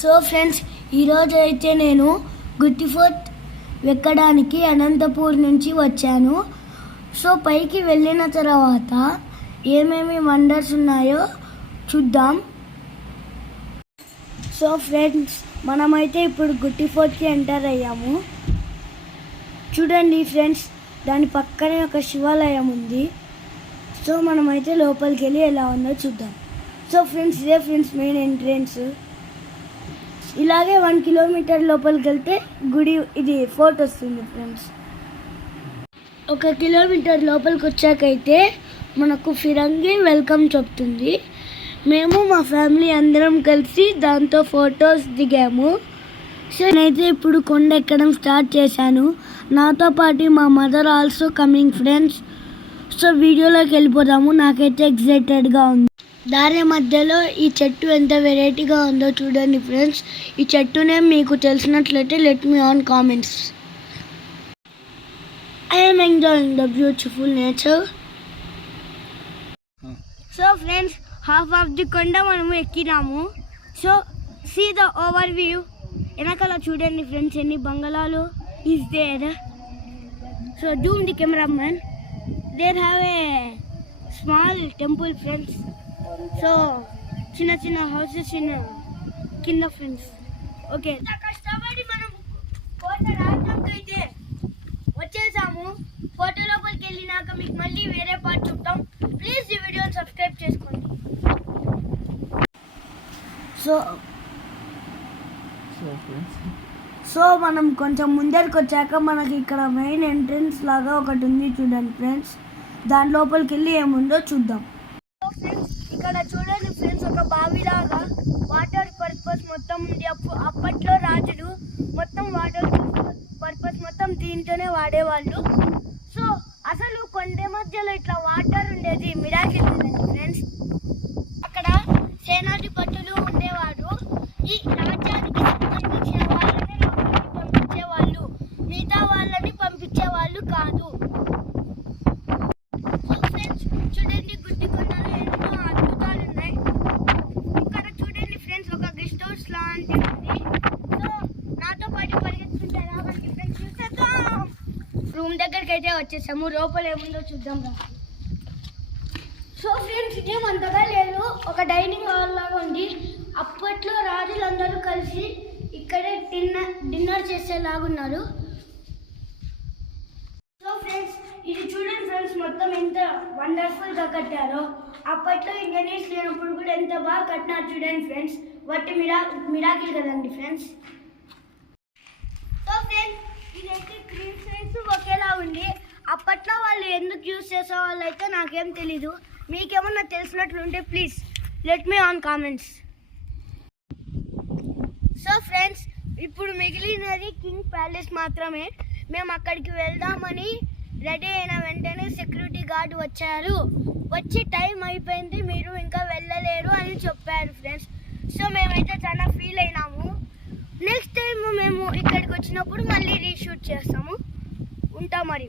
So friends, ఈరోజు అయితే నేను గుట్టి ఫోర్ట్ ఎక్కడానికి అనంతపూర్ నుంచి వచ్చాను. సో పైకి వెళ్ళిన తర్వాత ఏమేమి వండర్స్ ఉన్నాయో చూద్దాం. సో ఫ్రెండ్స్, మనమైతే ఇప్పుడు గుట్టి ఫోర్ట్కి ఎంటర్ అయ్యాము. చూడండి ఫ్రెండ్స్, దాని పక్కనే ఒక శివాలయం ఉంది. సో మనమైతే లోపలికి వెళ్ళి ఎలా ఉందో చూద్దాం. సో ఫ్రెండ్స్, ఇదే ఫ్రెండ్స్ మెయిన్ ఎంట్రెన్స్. ఇలాగే 1 కిలోమీటర్ లోపలికి వెళ్తే గుడి ఇది ఫోర్ట్ వస్తుంది ఫ్రెండ్స్. 1 కిలోమీటర్ లోపలికి వచ్చాకైతే మనకు ఫిరంగి వెల్కమ్ చెప్తుంది. మేము మా ఫ్యామిలీ అందరం కలిసి దాంతో ఫొటోస్ దిగాము. సో నేనైతే ఇప్పుడు కొండ ఎక్కడం స్టార్ట్ చేశాను. నాతో పాటు మా mother also coming friends. So వీడియోలోకి వెళ్ళిపోదాము. నాకైతే ఎక్సైటెడ్గా ఉంది. దారి మధ్యలో ఈ చెట్టు ఎంత వెరైటీగా ఉందో చూడండి ఫ్రెండ్స్. ఈ చెట్టునే మీకు తెలిసినట్లయితే let me on comments. I am enjoying the beautiful nature. So friends, half of the కొండ మనము ఎక్కినాము. So see the overview. వెనకాల చూడండి ఫ్రెండ్స్ ఎన్ని బంగళాలు is there. So zoom the cameraman. There have a small temple friends. So చిన్న చిన్న houses కింద ఫ్రెండ్స్. ఓకే, కష్టపడి మనం కోట రాజ్యంకి అయితే వచ్చేసాము. కోట లోపలికి వెళ్ళినాక మీకు మళ్ళీ వేరే పార్ట్ చూద్దాం. ప్లీజ్ ఈ వీడియోని సబ్స్క్రైబ్ చేసుకోండి. సో మనం కొంచెం ముందరికి వచ్చాక మనకి ఇక్కడ మెయిన్ ఎంట్రన్స్ లాగా ఒకటి ఉంది చూడండి ఫ్రెండ్స్. దాని లోపలికి వెళ్ళి ఏముందో చూద్దాం. ఇక్కడ చూడండి ఫ్రెండ్స్, ఒక బావిలాగా వాటర్ పర్పస్ మొత్తం ఉంది. అప్పట్లో రాజులు మొత్తం వాటర్ పర్పస్ మొత్తం దీంట్లోనే వాడేవాళ్ళు. సో అసలు కొండ మధ్యలో ఇట్లా వాటర్ ఉండేది మిరాకిల్ ఫ్రెండ్స్. అక్కడ సేనాధిపతులు ఉండేవారు. ఈ రాజ్యానికి సంబంధించిన వాళ్ళని లోపలికి పంపించేవాళ్ళు, మిగతా వాళ్ళని పంపించేవాళ్ళు కాదు. చూడండి, గుడ్డి కొండలు ఎన్నో అద్భుతాలు ఉన్నాయి. ఇక్కడ చూడండి ఫ్రెండ్స్, ఒక గెస్ట్ హౌస్ లాంటిది ఉంది. సో నాతో పాటు పరిగెత్తుంటే రావండి ఫ్రెండ్స్, చూసేద్దాం. రూమ్ దగ్గరికి అయితే వచ్చేసాము. లోపల ఏముందో చూద్దాం రా. సో ఫ్రెండ్స్, ఇదేమంతగా లేదు, ఒక డైనింగ్ హాల్ లాగా ఉంది. అప్పట్లో రాజులందరూ కలిసి ఇక్కడే డిన్నర్ చేసేలాగున్నారు. సో ఫ్రెండ్స్, ఇది చూడండి ఫ్రెండ్స్, మొత్తం ఎంత వండర్ఫుల్గా కట్టారో. అప్పట్లో ఇంజనీర్స్ లేనప్పుడు కూడా ఎంత బాగా కట్టినారు చూడండి ఫ్రెండ్స్. వాటి మిరాకిల్ కదండి ఫ్రెండ్స్. సో ఫ్రెండ్స్, ఇదైతే 3 సైడ్స్ ఒకేలా ఉంది. అప్పట్లో వాళ్ళు ఎందుకు యూజ్ చేసేవాళ్ళు అయితే నాకేం తెలీదు. మీకేమన్నా తెలిసినట్లుంటే please let me on comments. So friends, ఇప్పుడు మిగిలినది కింగ్ ప్యాలెస్ మాత్రమే. మేము అక్కడికి వెళ్దామని రెడీ అయిన వెంటనే సెక్యూరిటీ గార్డ్ వచ్చారు. వచ్చి టైం అయిపోయింది, మీరు ఇంకా వెళ్ళలేరు అని చెప్పారు ఫ్రెండ్స్. సో మేమైతే చాలా ఫీల్ అయినాము. నెక్స్ట్ టైం మేము ఇక్కడికి వచ్చినప్పుడు మళ్ళీ రీషూట్ చేస్తాము. ఉంటాం మరి.